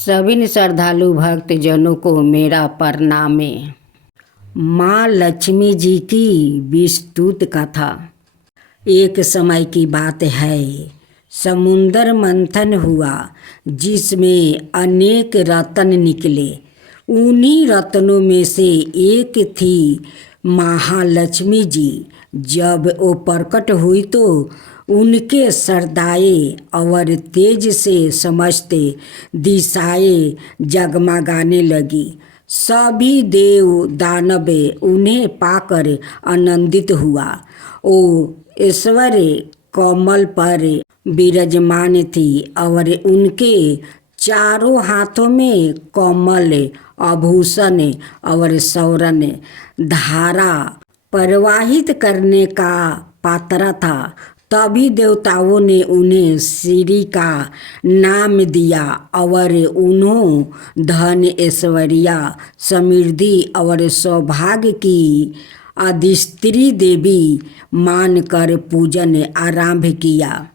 सभी श्रद्धालु भक्त जनों को मेरा प्रणामे। माँ लक्ष्मी जी की विस्तृत कथा। एक समय की बात है, समुद्र मंथन हुआ जिसमें अनेक रत्न निकले। उन्हीं रत्नों में से एक थी महालक्ष्मी जी। जब वो प्रकट हुई तो उनके सरदाए और तेज से समस्त दिशाएं जगमगाने लगी। सभी देव दानव उन्हें पाकर आनंदित हुआ। ओ ऐश्वर्य कमल पर विराजमान थी और उनके चारों हाथों में कमल आभूषण और स्वर्ण धारा प्रवाहित करने का पात्र था। तभी देवताओं ने उन्हें श्री का नाम दिया और उन्होंने धन ऐश्वर्य समृद्धि और सौभाग्य की अधिस्त्री देवी मानकर पूजन आरंभ किया।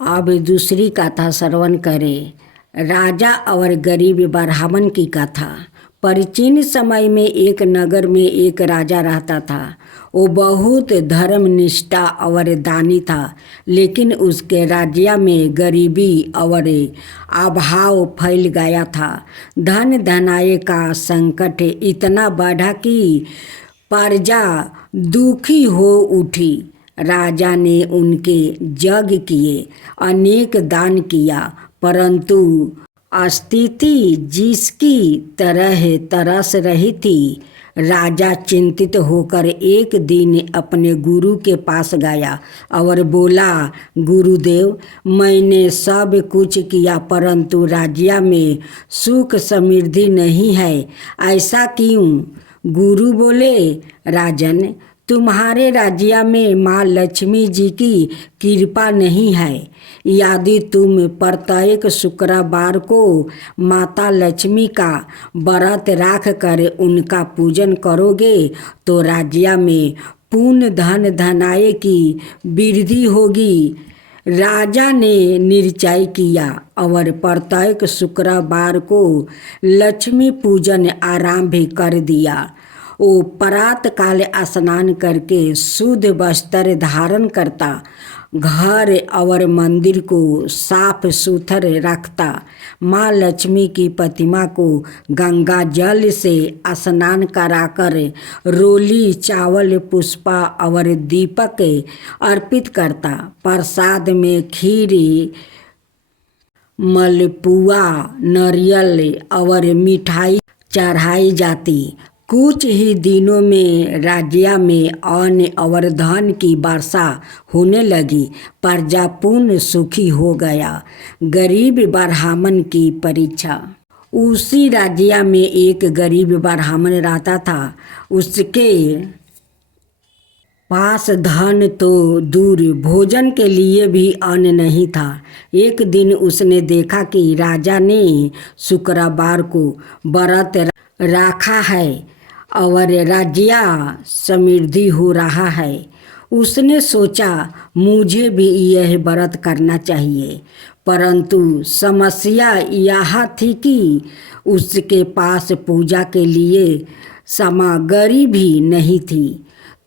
अब दूसरी कथा श्रवण करें। राजा और गरीब ब्राह्मण की कथा। प्राचीन समय में एक नगर में एक राजा रहता था। वो बहुत धर्मनिष्ठा और दानी था, लेकिन उसके राज्य में गरीबी और अभाव फैल गया था। धन धनाय का संकट इतना बढ़ा कि प्रजा दुखी हो उठी। राजा ने उनके यज्ञ किए, अनेक दान किया, परंतु स्थिति जिसकी तरह तरस रही थी। राजा चिंतित होकर एक दिन अपने गुरु के पास गया और बोला, गुरुदेव, मैंने सब कुछ किया परंतु राज्य में सुख समृद्धि नहीं है, ऐसा क्यों? गुरु बोले, राजन, तुम्हारे राज्य में माँ लक्ष्मी जी की कृपा नहीं है। यदि तुम प्रत्येक शुक्रवार को माता लक्ष्मी का व्रत रख कर उनका पूजन करोगे तो राज्य में पूर्ण धन धनाय की वृद्धि होगी। राजा ने निश्चय किया और प्रत्येक शुक्रवार को लक्ष्मी पूजन आरंभ कर दिया। वो प्रातः काल स्नान करके शुद्ध वस्त्र धारण करता, घर और मंदिर को साफ सुथरा रखता, माँ लक्ष्मी की प्रतिमा को गंगा जल से स्नान कराकर रोली, चावल, पुष्प और दीपक अर्पित करता। प्रसाद में खीर, मलपुआ, नारियल और मिठाई चढ़ाई जाती। कुछ ही दिनों में राज्य में अन्न और धन की वर्षा होने लगी। प्रजा पूर्ण सुखी हो गया। गरीब ब्राह्मण की परीक्षा। उसी राज्य में एक गरीब ब्राह्मण रहता था। उसके पास धन तो दूर, भोजन के लिए भी अन्न नहीं था। एक दिन उसने देखा कि राजा ने शुक्रवार को व्रत रखा है और राज्य समृद्धि हो रहा है। उसने सोचा, मुझे भी यह व्रत करना चाहिए, परंतु समस्या यह थी कि उसके पास पूजा के लिए सामग्री भी नहीं थी।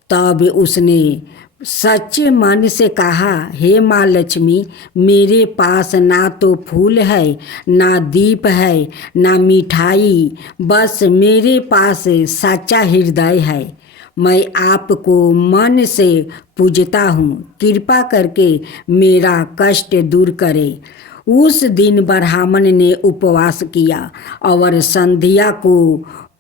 तब उसने सच्चे मन से कहा, हे माँ लक्ष्मी, मेरे पास ना तो फूल है, ना दीप है, ना मिठाई, बस मेरे पास सच्चा हृदय है। मैं आपको मन से पूजता हूँ, कृपा करके मेरा कष्ट दूर करें। उस दिन ब्राह्मण ने उपवास किया और संध्या को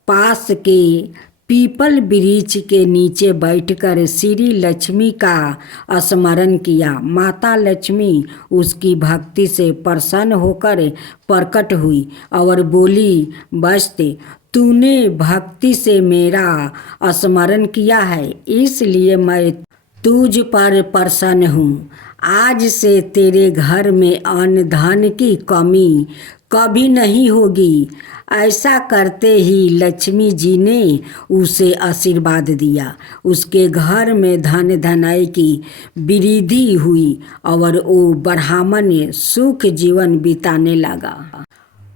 पास के पीपल वृक्ष के नीचे बैठकर श्री लक्ष्मी का स्मरण किया। माता लक्ष्मी उसकी भक्ति से प्रसन्न होकर प्रकट हुई और बोली, बस तूने भक्ति से मेरा स्मरण किया है, इसलिए मैं तुझ पर प्रसन्न हूँ। आज से तेरे घर में अन्न धन की कमी कभी नहीं होगी। ऐसा करते ही लक्ष्मी जी ने उसे आशीर्वाद दिया। उसके घर में धन धनाय की वृद्धि हुई और वो ब्राह्मण सुख जीवन बिताने लगा।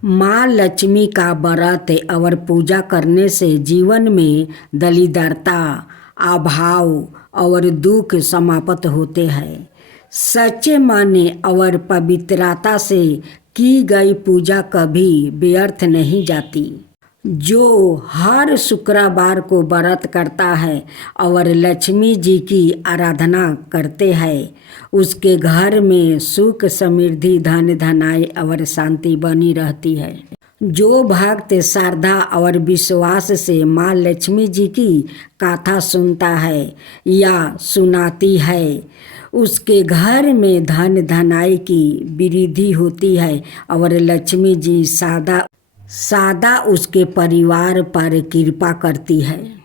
माँ लक्ष्मी का व्रत और पूजा करने से जीवन में दरिद्रता, अभाव और दुख समाप्त होते हैं। सच्चे मन और पवित्रता से की गई पूजा कभी व्यर्थ नहीं जाती। जो हर शुक्रवार को व्रत करता है और लक्ष्मी जी की आराधना करते हैं, उसके घर में सुख, समृद्धि, धन धनाई और शांति बनी रहती है। जो भक्त श्रद्धा और विश्वास से माँ लक्ष्मी जी की कथा सुनता है या सुनाती है, उसके घर में धन धनाई की वृद्धि होती है और लक्ष्मी जी सदा उसके परिवार पर कृपा करती है।